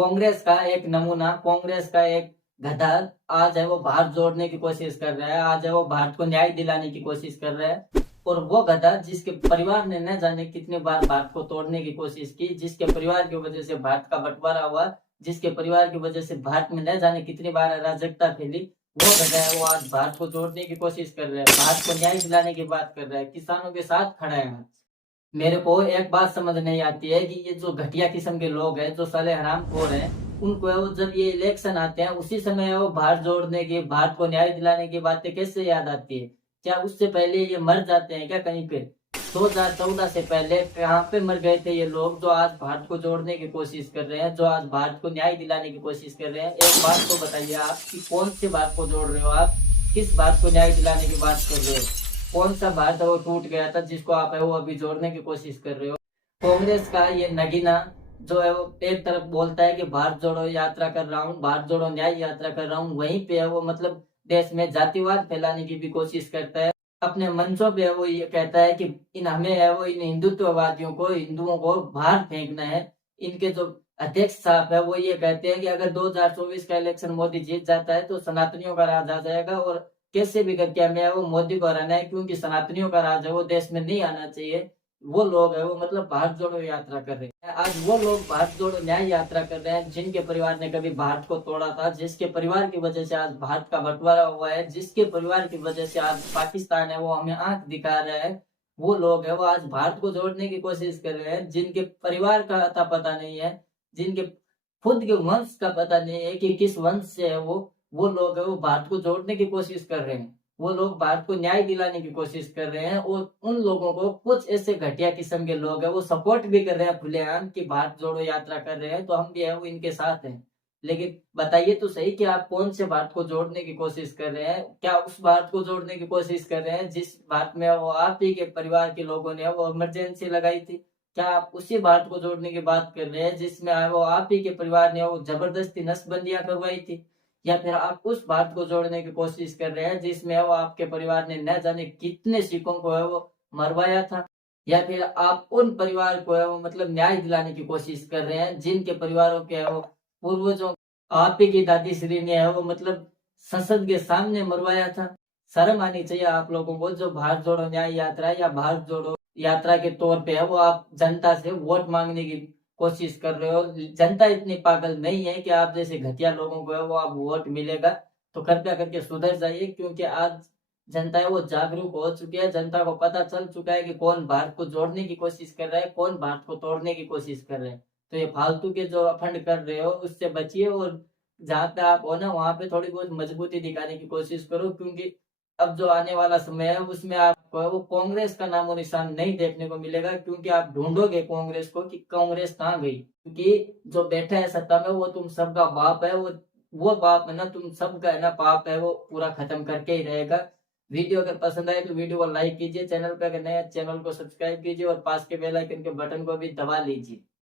कांग्रेस का एक नमूना, कांग्रेस का एक गधा आज है वो भारत जोड़ने की कोशिश कर रहा है, आज है वो भारत को न्याय दिलाने की कोशिश कर रहा है। और वो गधा जिसके परिवार ने न जाने कितने बार भारत को तोड़ने की कोशिश की, जिसके परिवार की वजह से भारत का बंटवारा हुआ, जिसके परिवार की वजह से भारत में न जाने कितनी बार अराजकता फैली, वो गधा है वो आज भारत को जोड़ने की कोशिश कर रहा है, भारत को न्याय दिलाने की बात कर रहा है, किसानों के साथ खड़ा है। मेरे को एक बात समझ नहीं आती है कि ये जो घटिया किस्म के लोग हैं, जो साले हरामखोर हैं, उनको है वो जब ये इलेक्शन आते हैं उसी समय है वो भारत जोड़ने की, भारत को न्याय दिलाने की बातें कैसे याद आती है? क्या उससे पहले ये मर जाते हैं क्या कहीं पे? 2014 से पहले कहाँ पे मर गए थे ये लोग जो आज भारत को जोड़ने की कोशिश कर रहे हैं, जो आज भारत को न्याय दिलाने की कोशिश कर रहे हैं? एक बात तो बताइए आप कि कौन सी बात को जोड़ रहे हो आप? किस बात को न्याय दिलाने की बात कर रहे हो? कौन सा भारत वो टूट गया था जिसको आप है वो अभी जोड़ने की कोशिश कर रहे हो? कांग्रेस का ये नगीना जो है वो एक तरफ बोलता है कि भारत जोड़ो यात्रा कर रहा हूँ, भारत जोड़ो न्याय यात्रा कर रहा हूँ, वहीं पे है वो मतलब देश में जातिवाद फैलाने की भी कोशिश करता है। अपने मंचों पे है वो ये कहता है कि इन हमें है वो इन हिंदुत्ववादियों को, हिंदुओं को बाहर फेंकना है। इनके जो अध्यक्ष साहब है वो ये कहते हैं कि अगर 2024 का इलेक्शन मोदी जीत जाता है तो सनातनियों का राज आ जाएगा, और कैसे भी करके हमें वो मोदी को हराना है, क्योंकि सनातनियों का राज है वो देश में नहीं आना चाहिए। वो लोग है वो मतलब भारत जोड़ो यात्रा कर रहे हैं। आज वो लोग भारत जोड़ो न्याय यात्रा कर रहे हैं जिनके परिवार ने कभी भारत को तोड़ा था, जिसके परिवार की वजह से आज भारत का बंटवारा हुआ है, जिसके परिवार की वजह से आज पाकिस्तान है वो हमें आंख दिखा रहा है। वो लोग है वो आज भारत को जोड़ने की कोशिश कर रहे हैं, जिनके परिवार का अता पता नहीं है, जिनके खुद के वंश का पता नहीं है कि किस वंश से है वो लोग है वो भारत को जोड़ने की कोशिश कर रहे हैं। वो लोग भारत को न्याय दिलाने की कोशिश कर रहे हैं, और उन लोगों को कुछ ऐसे घटिया किस्म के लोग हैं वो सपोर्ट भी कर रहे हैं खुलेआम कि भारत जोड़ो यात्रा कर रहे हैं तो हम भी है वो इनके साथ हैं। लेकिन बताइए तो सही कि आप कौन से भारत को जोड़ने की कोशिश कर रहे हैं? क्या उस भारत को जोड़ने की कोशिश कर रहे हैं जिस भारत में वो आप ही के परिवार के लोगों ने वो इमरजेंसी लगाई थी? क्या आप उसी भारत को जोड़ने की बात कर रहे हैं जिसमें वो आप ही के परिवार ने वो जबरदस्ती नसबंदियां करवाई थी? या फिर आप उस बात को जोड़ने की कोशिश कर रहे हैं जिसमें वो आपके परिवार ने न जाने कितने सिखों को है वो मरवाया था? या फिर आप उन परिवार को है वो मतलब न्याय दिलाने की कोशिश कर रहे हैं जिनके परिवारों के है वो पूर्वजों, आप ही की दादी श्री ने है वो मतलब संसद के सामने मरवाया था? शर्म आनी चाहिए आप लोगों को जो भारत जोड़ो न्याय यात्रा या भारत जोड़ो यात्रा के तौर पे है वो आप जनता से वोट मांगने की कोशिश कर रहे हो। जनता इतनी पागल नहीं है कि आप जैसे घटिया लोगों को है वो आप वोट मिलेगा। तो कृपया करके सुधर जाइए, क्योंकि आज जनता है वो जागरूक हो चुकी है, जनता को पता चल चुका है कि कौन भारत को जोड़ने की कोशिश कर रहा है, कौन भारत को तोड़ने की कोशिश कर रहे हैं। तो ये फालतू के जो अफंड कर रहे हो उससे बचिए, और जहाँ पे आप हो ना वहाँ पे थोड़ी बहुत मजबूती दिखाने की कोशिश करो, क्योंकि अब जो आने वाला समय है उसमें आपको वो कांग्रेस का नामो निशान नहीं देखने को मिलेगा, क्योंकि आप ढूंढोगे कांग्रेस को कि कांग्रेस कहाँ गई, क्योंकि जो बैठा है सत्ता में वो तुम सबका बाप है, वो बाप है ना तुम सबका है ना, पाप है वो पूरा खत्म करके ही रहेगा। वीडियो अगर पसंद आए तो वीडियो को लाइक कीजिए, चैनल पे अगर नया चैनल को सब्सक्राइब कीजिए, और पास के बेल आइकन के बटन को भी दबा लीजिए।